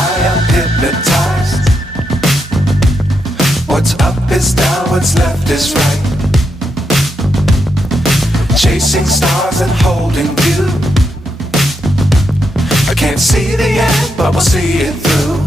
high, I'm hypnotized. What's up is down, what's left is right. Chasing stars and holding you. I can't see the end, but we'll see it through.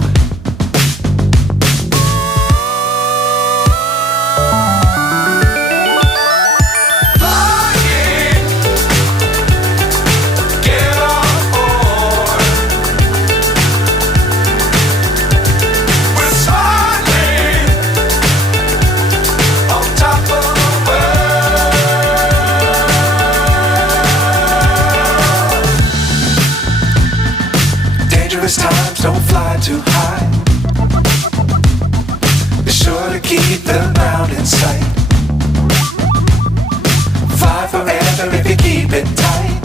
Times don't fly too high. Be sure to keep the ground in sight. Fly forever if you keep it tight.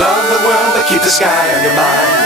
Love the world but keep the sky on your mind.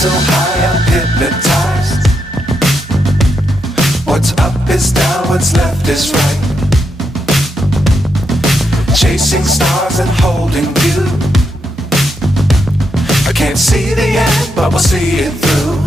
So high, I'm hypnotized. What's up is down, what's left is right. Chasing stars and holding you. I can't see the end, but we'll see it through.